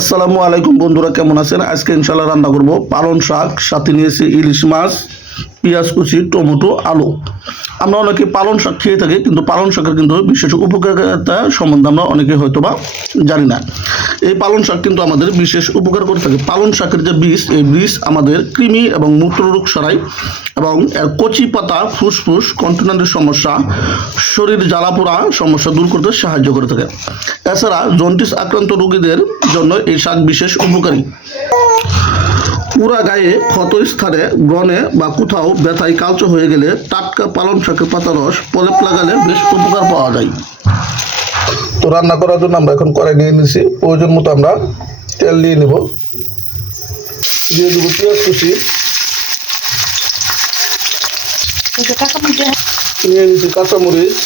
আসসালামু আলাইকুম বন্ধুরা, কেমন আছেন? আজকে ইনশাল্লাহ রান্না করব পালন শাক, সাথে নিয়েছি ইলিশ মাছ। পেঁয়াজ কুচি, টমেটো, আলু। আমরা অনেকে পালন শাক খেয়ে থাকি, কিন্তু পালন শাকের কিন্তু বিশেষ উপকারিতা সম্বন্ধে আমরা অনেকে হয়তো বা জানি না। এই পালন শাক কিন্তু আমাদের বিশেষ উপকার করে থাকে। পালন শাকের যে বীজ, এই বীজ আমাদের কৃমি এবং মূত্ররোগ সরাই এবং কচি পাতা, ফুসফুস কন্টিনেন্টের সমস্যা, শরীর জ্বালাপোড়া সমস্যা দূর করতে সাহায্য করে থাকে। এছাড়া জন্টিস আক্রান্ত রোগীদের জন্য এই শাক বিশেষ উপকারী। পুরা গায়ে ক্ষত স্থানে ব্রণে বা কোথাও ব্যথায় কালচে হয়ে গেলে টাটকা পালন শাকের পাতা রস প্রলেপ লাগালে বেশ উপকার পাওয়া যায়। তো রান্না করার জন্য আমরা এখন কড়াই নিয়ে নিছি। প্রয়োজন মতো আমরা তেল নিয়ে নেব। দিয়ে নিয়ে নিচ্ছি কাঁচামরিচ,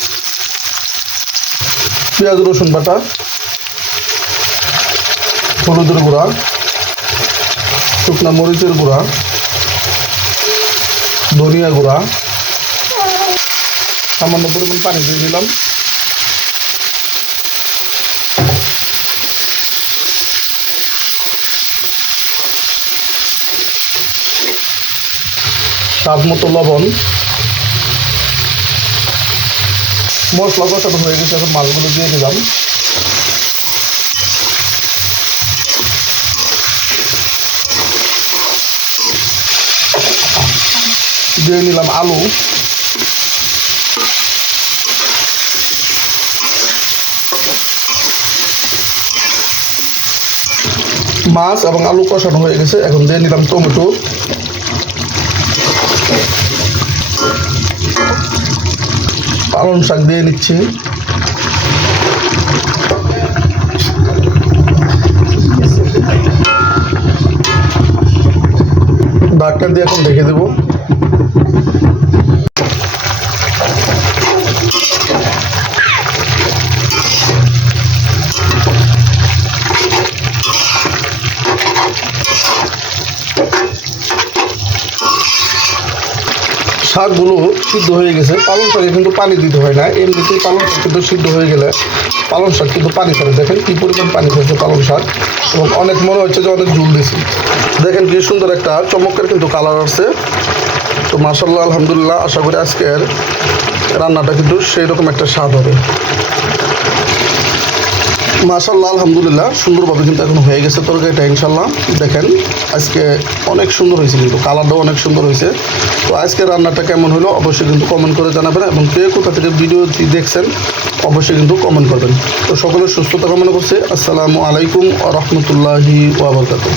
পেঁয়াজ রসুন বাটা, হলুদের গুঁড়া। শুকনো মরিচের গুঁড়া, ধনিয়া গুঁড়া, সামান্য পরিমাণ পানি দিয়ে দিলাম। স্বাদ মতো লবণ। মশলা কষানো হয়ে গেছে, এখন মাছগুলো দিয়ে দিলাম। দিয়ে নিলাম আলু। মাছ এবং আলু কষানো হয়ে গেছে, এখন দিয়ে নিলাম টমেটো। পালং শাক দিয়ে নিচ্ছি। ঢাকনা দিয়ে এখন ঢেকে দেবো। শাকগুলো সিদ্ধ হয়ে গেছে। পালং শাকে কিন্তু পানি দিতে হয় না। এমনিতেই পালং শাক কিন্তু সিদ্ধ হয়ে গেলে পালং শাক কিন্তু পানি করে দেখেন কী পরিমাণ পানি খেয়েছে পালং শাক। এবং অনেক মনে হচ্ছে যে অনেক ঝুল দিয়েছি দেখেন কি সুন্দর একটা চমৎকার কিন্তু কালার আসছে। তো মাসাল্লাহ আলহামদুলিল্লাহ, আশা করি আজকের রান্নাটা কিন্তু সেই রকম একটা স্বাদ হবে। মাশাল্লাহ আলহামদুলিল্লাহ, সুন্দরভাবে কিন্তু এখন হয়ে গেছে তরকারিটা ইনশাল্লাহ দেখেন, আজকে অনেক সুন্দর হয়েছে কিন্তু, কালারটাও অনেক সুন্দর হয়েছে। তো আজকে রান্নাটা কেমন হলো অবশ্যই কিন্তু কমেন্ট করে জানাবেন এবং কে কোথা থেকে ভিডিওটি দেখছেন অবশ্যই কিন্তু কমেন্ট করবেন। তো সকলের সুস্থতা কামনা করছে। আসসালামু আলাইকুম রহমতুল্লাহি ওয়াবারকাতুহ